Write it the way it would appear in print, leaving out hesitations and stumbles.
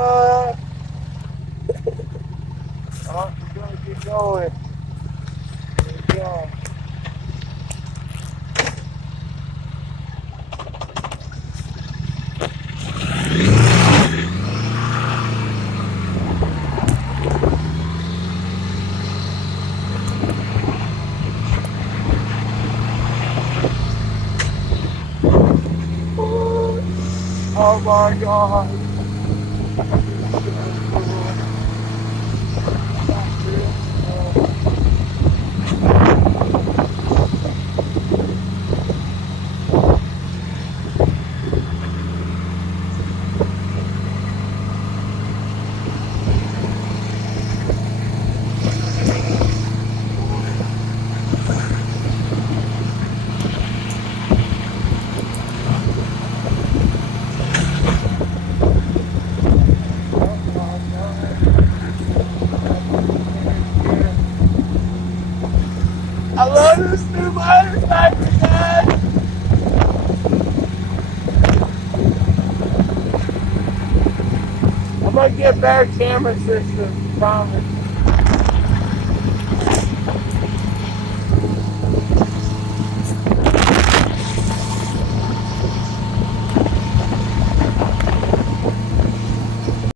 up. Oh, we're gonna get going. There we go. Oh my God. I love this new motorcycle, Dad. I'm gonna get better camera system, promise.